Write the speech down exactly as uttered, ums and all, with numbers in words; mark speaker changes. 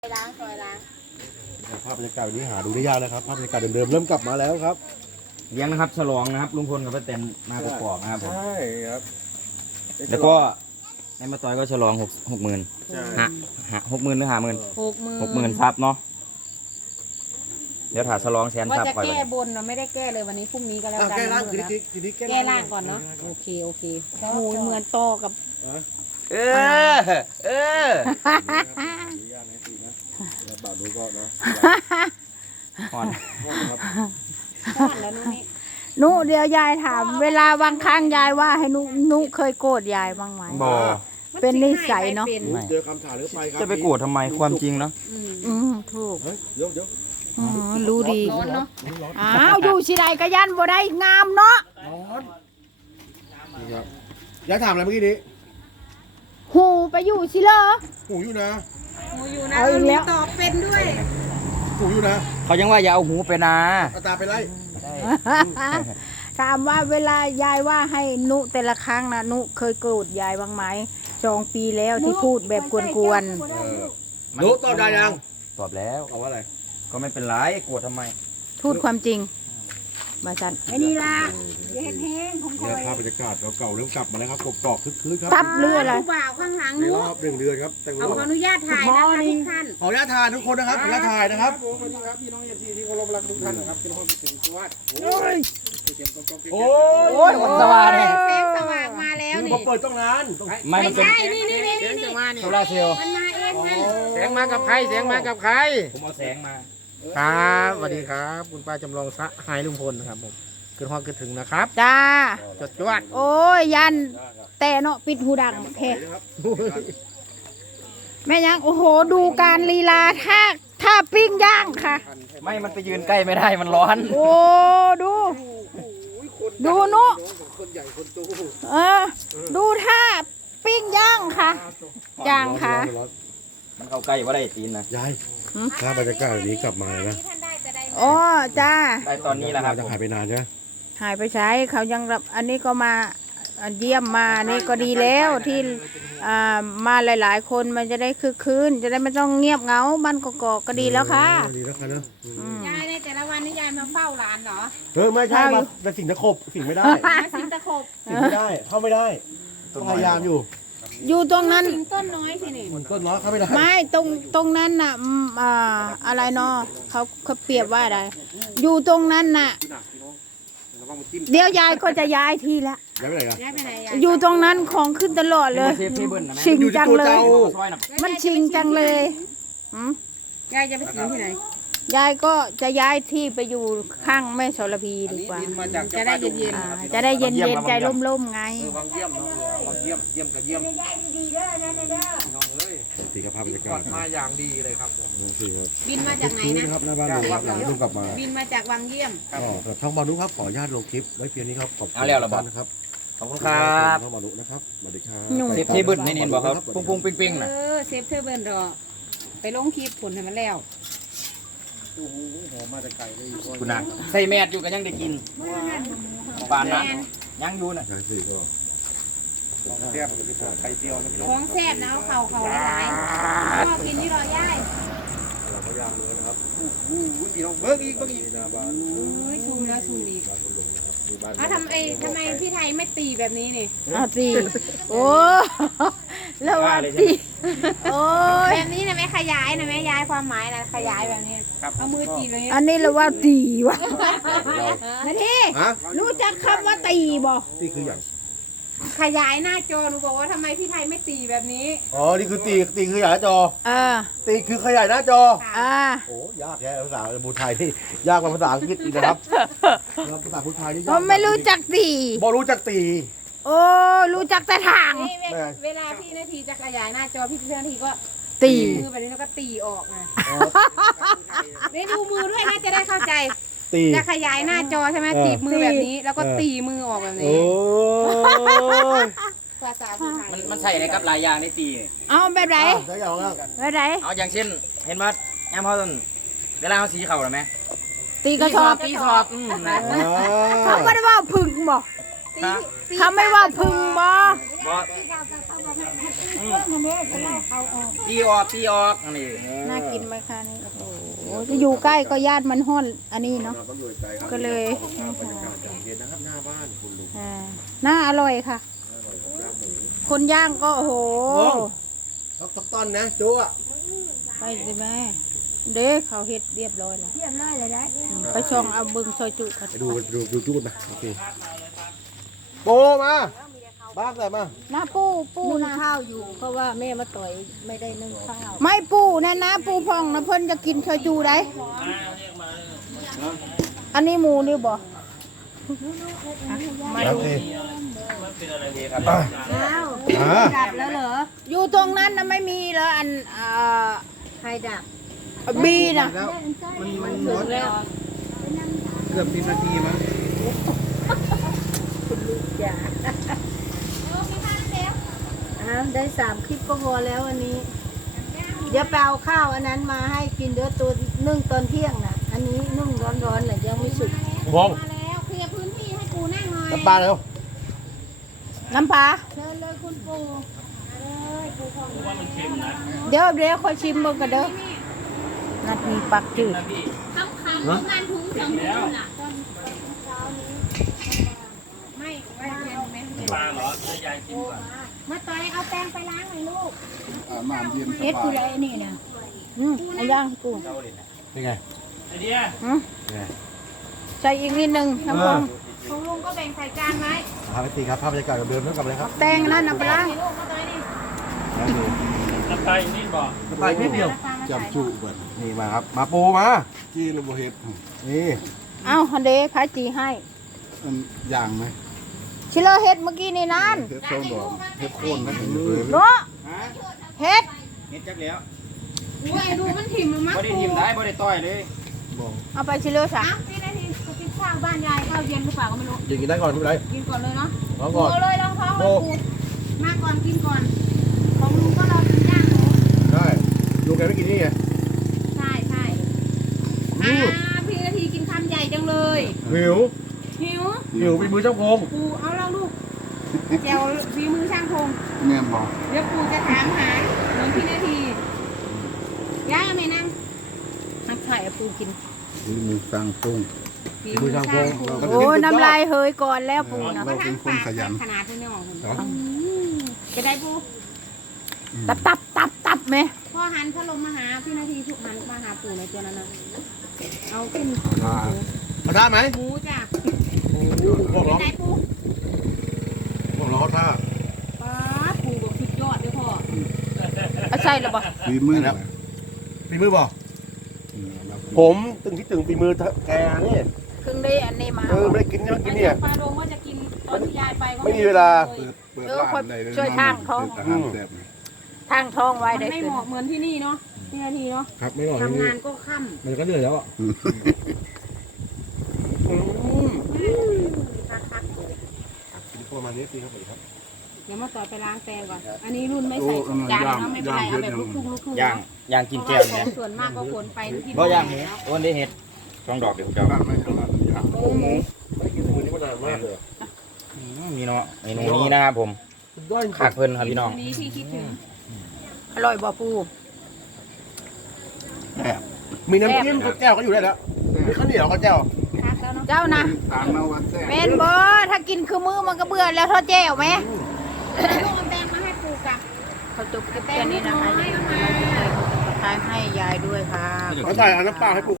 Speaker 1: ล้างซอยล้าง
Speaker 2: ภาพบรรยากาศวันนี้หาดูได้ยากแล้วครับภาพบรรยากาศเดิมๆเริ่มกลับมาแล้วครับ
Speaker 3: เลี้ยงนะครับฉลองนะครับลุงพลกับป้าแตนมากกอกนะครับผม
Speaker 2: ใช่ครับ
Speaker 3: แล้วก็ในมาต่อยก็ฉลองหกหกหมื่นฮะฮะหกหมื่นหรือห้าหมื่น
Speaker 1: หกหมื่น
Speaker 3: หกหมื่นซับเนาะเดี๋ยวถ่ายฉลองแสน
Speaker 1: ว่า
Speaker 3: ซับ
Speaker 1: จะ
Speaker 3: ก่อน
Speaker 1: แก้บนเราไม่ได้แก้เลยวันนี้พรุ่งนี้ก็แล้วกัน
Speaker 2: แก้ร่างที
Speaker 1: นะ
Speaker 2: นี้ทีนี้
Speaker 1: แก้ร่างก่อนเนาะโอเคโอเคโอ้ยเหมือนโตกับ
Speaker 3: เออเออ
Speaker 2: บ่าวดูก็นะ
Speaker 3: อ่อน
Speaker 1: ก้อนแล้วนู่นนี่
Speaker 4: นุเดี๋ยวยายถาม เวลาบางครั้งยายว่าให้นุนุเคยโกรธยายบ้างไหม
Speaker 3: บอ
Speaker 4: เป็นนิสัยเนาะ
Speaker 2: เจอคำถามหรือไปครับ
Speaker 3: จะไปโกรธทำไมความจริงเนาะ
Speaker 1: อืม
Speaker 4: อืมถูก
Speaker 2: เฮ้ยเดี๋ยวเดี๋ยว
Speaker 4: อืมรู้ดี
Speaker 1: ร้อนเนาะ
Speaker 4: อ้าวอยู่สิใดก็ยันบ่ได้งามเนาะ
Speaker 2: ร้อนนี่ครับยายถามอะไรเมื่อกี้นี้
Speaker 4: หูไปอยู่สิเลอ
Speaker 2: หูอยู่นะ
Speaker 1: หมูอยู่นะ
Speaker 4: เอาอีกแล้ว
Speaker 1: ตอบเป็นด้วย
Speaker 2: หูอยู่นะ
Speaker 3: เขายังว่าอย่าเอาหูไปนา
Speaker 2: เอาตาไปไล่
Speaker 4: ถามว่าเวลายายว่าให้นุแต่ละครั้งนะนุเคยโกรธยายบ้างไหมสองปีแล้วที่พูดแบบกวน
Speaker 2: ดูตอบได้ยัง
Speaker 3: ตอบแล้ว
Speaker 2: ตอบว่าอะไร
Speaker 3: ก็ไม่เป็นไรโกรธทำไม
Speaker 4: ๆพูดความจริงบาจันไอ้นี่ล่ะ
Speaker 2: เนี่ยภาพบรรยากาศเก่าๆเริ่มกลับมาแล้วครับกบกอกคึกคืนครับ
Speaker 4: ตับเรืออะไร
Speaker 1: ผู้บ่าวข้างหลัง
Speaker 2: ใน
Speaker 1: นู้
Speaker 2: รอบหนึ่งเดือนครับแต่ง
Speaker 1: เอา
Speaker 2: รอบ
Speaker 1: ขออนุญาตถ่ายนะคะทุกท่าน
Speaker 2: ขออนุญาตทานทุกคนนะครับขออนุญาตถ่ายนะครับ
Speaker 5: สวัสดีครับพี่น้องเอทีที่เคารพรักทุกท่านนะครับเป็นห้องถึงสวัสดิ์
Speaker 2: โอ้ย
Speaker 5: เสียงกองกองเก่ง
Speaker 2: โอ้
Speaker 3: โอ้ยวันสว่างเนี่ย
Speaker 1: แสงสว่างมาแล้ว
Speaker 2: คือ
Speaker 1: นี่
Speaker 2: พอเปิดต้องนานต้อง
Speaker 3: ไม่มันเป็น
Speaker 1: ใช่นี่นี่นี่
Speaker 5: เสียงจังหวะนี่
Speaker 3: โซลาร์เซลล์
Speaker 1: มันมาเองมัน
Speaker 5: เสียงมากับใครเสียงมากับใคร
Speaker 3: ผมเอาแสงมา
Speaker 5: ครับสวัสดีครับ คุณป้าจำลองสะหายลุงพลนะครับผมขึ้นห้องขึ้นถึงนะครับ
Speaker 4: จ้า
Speaker 5: จดจวด
Speaker 4: โอ้ยยันแต่เนาะปิดหูดังโอเคแม่ยังโอ้โหดูการลีลาท่าท่าปิ้งย่างค่ะ
Speaker 3: ไม่มันไปยืนใกล้ไม่ได้มันร้อน
Speaker 4: โอ้ดู ดูนุ
Speaker 5: คนใหญ่คนโต
Speaker 4: เออดูท่าปิ้งย่างค่ะย่างค่ะ
Speaker 3: มันเข้าใกล้ว่าได้ตีนนะ
Speaker 2: ยายภาพบรรยากาศแบบนี้กลับมาเลยนะ
Speaker 1: ท่านได้จะได้
Speaker 4: อ๋อจ้า
Speaker 3: ได้ตอนนี้แหละครับ
Speaker 2: จะหายไปนานใช่ไหม
Speaker 4: หายไปใช้เขายังรับอันนี้ก็มาเยี่ยมมานี่ก็ดีแล้วที่อ่ามาหลาย ๆ คนมันจะได้คึกคืนจะได้ไม่ต้องเงียบเหงาบ้านกอกๆก็ดีแล้วค่ะ
Speaker 2: ดีแล้วค่ะเนอะ
Speaker 4: อืม
Speaker 1: ยายในแต่ละวันนี่ยายมาเฝ้าร้านเหรอ
Speaker 2: เออไม่ใช่มาเป็นสิ่งตะขบสิ่งไม่ได้
Speaker 1: มาสิงตะขบ
Speaker 2: สิ่งไม่ได้เข้าไม่ได้ต้องพยายามอยู่
Speaker 4: อยู่ตรงนั้น
Speaker 1: สิงต้นน้อยสินี่
Speaker 2: ต้นน้อยเข้าไม่ได้
Speaker 4: ไม่ตรงตรงนั้นน่ะอืมอ่าอะไรเนาะเขาเขาเปรียบว่าอะไร อยู่ตรงนั้นน่ะ เดี๋ยวยายก็จะย้ายที่ละ
Speaker 2: ย้ายไปไหนกัน
Speaker 1: ยายไปไหนยาย
Speaker 4: อยู่ตรงนั้นของขึ้นตลอดเลย
Speaker 3: เซฟเทเบิลนะแม่
Speaker 4: ชิงจังเลย
Speaker 3: ซอยน่ะ
Speaker 4: มันชิงจังเลยอืม
Speaker 1: ยายจะไปสิงที่ไหน
Speaker 4: ยายก็จะย้ายที่ไปอยู่ข้างแม่ชลพีดีกว่า
Speaker 5: ดินมาจาก
Speaker 1: จะได้เย็น
Speaker 4: อ่าจะได้เย็นเย็นๆใจร่มๆไง
Speaker 5: วังเยี่ยมเนาะวังเยี่ยมเยี่ยมกับเยี่ยมน้องเอ้ย
Speaker 2: ตีกับภาพบรรยากา
Speaker 5: ก่อ
Speaker 2: ศ
Speaker 5: นมาอย่างดีเลยครับผม
Speaker 2: สี่ครับ
Speaker 1: ๆบินมาจากไหนนะ
Speaker 2: ครับหน้าบ้านลุงครับหลังลุงกลับมา
Speaker 1: บินมาจากวังเยี่ยม
Speaker 2: ก็สำหรับช่องบอลนุครับขออนุญาตลงคลิปไว้เพียงนี้ครับขอบคุณ
Speaker 3: เอาแล้วเหรอบอก
Speaker 2: นะครับ
Speaker 3: ขอบคุณครับ
Speaker 2: ช่องบอลนุนะครับสวัสดีครับ
Speaker 4: หนุ่ม
Speaker 3: เซฟเทเบิลนี่นี่บอกครับปุ้งปุ้งปิ้งปิ้ง
Speaker 1: เอ
Speaker 3: น่ะ
Speaker 1: อเซฟเธอเบิร์นรอไปลงคลิปผลให้มันแล้ว
Speaker 5: โอ้โหหอมมาแต่ไก่เลย
Speaker 3: คุณน่ะใส่แมสอยู่กันยังได้กินปานนั้นยังอยู่น่ะ
Speaker 2: ใช่สิก็
Speaker 5: เรียบไข่เจียวนะพี่น้อง
Speaker 1: ของแซ่บนะเอาเข่าเข่าหลายๆชอบกินที่รอย่าย
Speaker 2: เราก็ย่างเนื้อนะครับ
Speaker 5: โอ้โหพี่น้องเบิ้งอีกเบิ้งอีก
Speaker 2: ที่หน้าบ้าน
Speaker 1: เอ้ยซูมแล้วซูมอีก
Speaker 2: บ้านคุณลุงนะครับมีบ้าน
Speaker 1: เอาทำไมทำไมพี่ไทยไม่ตีแบบนี้นี่
Speaker 4: เอาตีโอ้แล้วว่าตีโอ้ย
Speaker 1: แบบนี้นะแม่ขยายนะแม่ย้ายความหมายนะขยายแบบนี้
Speaker 5: ครับ
Speaker 1: เอามือจีบแบบนี้
Speaker 4: อันนี้เราว่าตีว่ะ
Speaker 1: นาที
Speaker 2: ฮะ
Speaker 4: รู้จักคำว่าตีบ่
Speaker 2: นี่คืออย่าง
Speaker 1: ขยายหน้าจอหนูบอกว่าทำไมพี่ไทยไม่ตีแบบนี้
Speaker 2: อ๋อนี่คือตีตีคือขยายหน้าจอ
Speaker 4: เออ
Speaker 2: ตีคือขยายหน้าจอ
Speaker 4: อ่า
Speaker 2: โอ้ยากแค่ภาษาบูไทยนี่ยากกว่าภาษาอังกฤษอีกนะครับภาษาบูไทยนี่ยาก
Speaker 4: ผมไม่รู้จักตี
Speaker 2: บ่รู้จักตี
Speaker 4: โอ้รู้จักแต่ทาง
Speaker 1: นี่เวเวลาพี่นาทีจะขยายหน้าจอพี่นาทีก็
Speaker 4: ตี
Speaker 1: มือแบบนี้แล้วก็ตีออกนะนี่ดูมือด้วยนะจะได้เข้าใจ
Speaker 2: ตี
Speaker 1: จะขยายหน้าจอใช่ไหม
Speaker 2: เออ
Speaker 1: จีบมือแบบนี้ แล้วก็
Speaker 2: เออ
Speaker 1: ตีมือออกแบบ
Speaker 2: โอ้
Speaker 1: นี้
Speaker 2: ย
Speaker 1: ภาษาผู้ไทย
Speaker 3: มันมันใส่ในกับหลายอย่างในตีนี่
Speaker 4: เอาแบบไหน
Speaker 2: อ่ะใช้อย่างนั้น
Speaker 4: แบบไหน
Speaker 3: เอาอย่างเช่น เห็นว่าแอมเขาต้นเวลาเขาสีเข่าหรือไหม
Speaker 4: ตีกระสอบ
Speaker 3: ตีสอบอืมนะ
Speaker 2: อ่า
Speaker 4: เขาไม่ได้ว่าพึ่งบ่
Speaker 1: ตี
Speaker 4: เขาไม่ว่าพึงบ่
Speaker 3: บ่ตีออกตีออกอันนี้
Speaker 4: น่ากินไหมคะนี่โอ้โหจะอยู่ใกล้ก็ญาติมันห้อนอันนี้เนาะ
Speaker 2: เราต้องอยู่ไกลครับ
Speaker 4: ก็เลย
Speaker 2: บรรยากาศอย่างเย็นนะครับหน้าบ้านคุณลุง
Speaker 4: อ่าน่าอร่อยค่ะ คนย่างก็โอ้โห
Speaker 2: ต้องต้องต้นนะจุ๊อ่ะ
Speaker 4: ไปสิแม่เด้เขาเฮ็ดเรียบร้อยแล้ว
Speaker 1: เรียบร้อยเลยได้
Speaker 4: ไปช่องเอาเบิ่งซอยจุกัน
Speaker 2: ไปดูดูดูจุ๊นะโอเคโปมาบ้านใส่มา
Speaker 4: หน้าปูปู
Speaker 1: นึ่ง
Speaker 4: นะ
Speaker 1: ข้าวอยู่เพราะว่าแม่มาต่อยไม่ได้นึ่งข้าว
Speaker 4: ไม่ปูนะนะปูพองนะเพิ่นจะกินซอยจุได้อันนี้หมูนี่บ่
Speaker 2: โอเค
Speaker 1: อ้าว
Speaker 2: อ่า
Speaker 1: ดับแล้วเหรอ
Speaker 4: อยู่ตรงนั้นนะไม่มีเหรออันเอ่อ
Speaker 1: ใครดับ
Speaker 4: บีนะ
Speaker 5: มันมัน
Speaker 1: ถึงแล้ว
Speaker 5: เกือบสิบนาทีมั้ง
Speaker 1: อย่าอ้าวได้สามคลิปก็พอแล้ววันนี้เดี๋ยวไปเอาข้าวอันนั้นมาให้กินเด้อตัวนึ่งตอนเที่ยงน่ะ อันนี้นึ่งร้อนๆน่ะยังไม่สุก
Speaker 2: พง
Speaker 1: มาแล้วเคลียร์พื้นที่ให้ปูนั่งหน่อย
Speaker 2: น้ำปลาเร็ว
Speaker 4: น้ำปลา
Speaker 1: เชิญเลยคุณปูเลยปูของ
Speaker 4: เดี๋ยวเดี๋ยวคอยชิมเบิ่งกันเด้อนาทีปักจืด
Speaker 1: คำคำของงานถุงสองถุงล่ะไม่ไว้เรียนไหม
Speaker 3: ปลาเหรอให้ยายกินก่อน
Speaker 1: มาต่อยเอาแป้งไปล้างหน่อยลูก
Speaker 2: น้ำเย็น
Speaker 1: เฮ็ดคืออะไรนี่นะ
Speaker 4: อืมเอาย่างให้กู
Speaker 2: เป็นไง
Speaker 3: ไอเดีย
Speaker 4: อืมใส่อีกนิดนึงน้ำพอง
Speaker 1: ของลุงก็แบ่งใส่จานไว้
Speaker 2: ภาพไปตีครับภาพบรรยากาศเดิมๆเท่ากับเลยครับ
Speaker 4: แตงนั่นนะปลาร้า
Speaker 1: ให้ลูกมาต่อยนี่
Speaker 3: น้ำตาลนี่บอก
Speaker 2: น้ำปลานิดเดียว
Speaker 1: จับจุ
Speaker 2: นี่มาครับ มาปูมาจีนโบเฮ็ดนี่
Speaker 4: เอ้าฮันเดพายจีให้
Speaker 2: อย่างไหม
Speaker 4: ชิโลเฮ็ดเมื่อกี้นี่นั่น
Speaker 2: เฮ็ดส้มดอกเฮ็ดโคนนะเห็นเลย
Speaker 4: เนาะเฮ็ด
Speaker 3: เฮ็ดจักแล้ว
Speaker 1: โอ้ยดูมันถิ่มมันมั้ง
Speaker 3: บ่ได้ทิมได้บ่ได้ต่อยเลย
Speaker 4: เอาไปชิโลซะ
Speaker 1: อ้าวพี่นาทีจะกินข้าวบ้านยายข้าวเย็นหรือเปล่าก็ไม่รู้
Speaker 2: ยิงกินได้ก่อนทุกไร
Speaker 1: กินก่อนเลยเนาะ
Speaker 2: รอก่อน
Speaker 1: โเลยลองท้องเลยปูมาก่อนกินก่อน ของลุงก็รอกินย่างหนู
Speaker 2: ได้ดูแกไม่กินนี่ไง
Speaker 1: ใช่ใช่อ่าพี่นาทีกินคำใหญ่จังเลย
Speaker 2: หิว
Speaker 1: หิว
Speaker 2: หิวมีมือเจ้าโกง
Speaker 1: ปูเอาแล้วลูกแจวฝีมือช่างพง
Speaker 2: แม่บอก
Speaker 1: เดี๋ยวปูจะถามหาเหมือนพี่นาทีย่าไม่นั่งนักไข่ปูกิน
Speaker 2: มีมือสร้างตุ้ง
Speaker 1: ฝี
Speaker 2: มือช่างพง
Speaker 4: โอ้น้ำลายเฮยก่อนแล้วปูนะ
Speaker 1: เราเป็นคนขยันขนาดนี้ออกจะได้ปู
Speaker 4: ตับตับตับตับไหม
Speaker 1: พอหันพัดลมมาหาพี่นาทีทุกหันมาหาปูในตัวนั้นนะเอาขึ้น
Speaker 2: มาท่าไหม
Speaker 1: หมูจ้ะ
Speaker 2: พวก
Speaker 1: เป็
Speaker 2: ร้อน ง
Speaker 1: ไงปู
Speaker 2: พวกร้องท่า
Speaker 1: ป้าปูบอกสุดยอดเลยพ่อ
Speaker 4: เอาใส่หรือเปล่า
Speaker 2: ฝีมือแล้วฝีมือบอกผมตึงที่ตึงฝีมือแกนี่
Speaker 4: ครึ่งได้อันนี้มา
Speaker 2: เออไม่ได้กินนี่มันกินเนี่ย
Speaker 1: ปลาโดงว่าจะกินตอนที่ยายไปก็
Speaker 2: ไม่มีเวลา
Speaker 4: เออคนช่วยทางท้อง
Speaker 2: อืม
Speaker 4: ทางท้องไว้
Speaker 1: มัน
Speaker 4: ได้
Speaker 1: ไม่
Speaker 4: คื
Speaker 1: เห
Speaker 4: น
Speaker 1: มาะเหมือนที่นี่เนาะพี่นาทีเนาะ
Speaker 2: ครับไม่หน่อย
Speaker 1: ทำงานก็ค่
Speaker 2: มันก็เหนื่อยแล้วอ่ะ
Speaker 1: ำ
Speaker 2: ประมาณนี้สิครับผมครับ
Speaker 1: เดี๋ยวมาต่อไปล้างแปรงก่อน อันนี้รุ่นไม่ใส่จานเนาะไม่เป็นไรเอาแบบลูกทุ่งลูกทุ่ง
Speaker 3: ย่างย่างกินแก้วเนี่ย
Speaker 1: ส่วนมากก็คนไปที่
Speaker 3: บ่ย่างหมูโอนได้เฮ็ดสองดอกเดี๋ยวเจ้า
Speaker 2: โอ้โหไม่ได้กินมือนี้มานานมากเลย
Speaker 3: อืมมีเนาะเมนูนี้นะครับผม
Speaker 2: ด้อย
Speaker 3: ขากเพิ่นครับพี่น้อง
Speaker 1: นี้ที่คิดถึง
Speaker 4: อร่อยบ่ปู
Speaker 2: มีน้ำจิ้มข้าวแก้วก็อยู่ได้แล้วมีข้าวเหนียวข้าวแก้ว
Speaker 1: คักแล้วเนาะ
Speaker 4: เจ้านะเป็นบ่ถ้ากินคือมือมันก็เบื่อแล้วทอดแจ่วไหม
Speaker 1: ลูกเอาแปรงมาให้ปูกับ
Speaker 4: เขาจบคลิปแค่นี้นะคะอย่าลืมกดไลค์กดแชร์กดติดตามให้ยายด้วยค่ะ
Speaker 2: เขาใส่เอาน้ำเปล่าให้ปู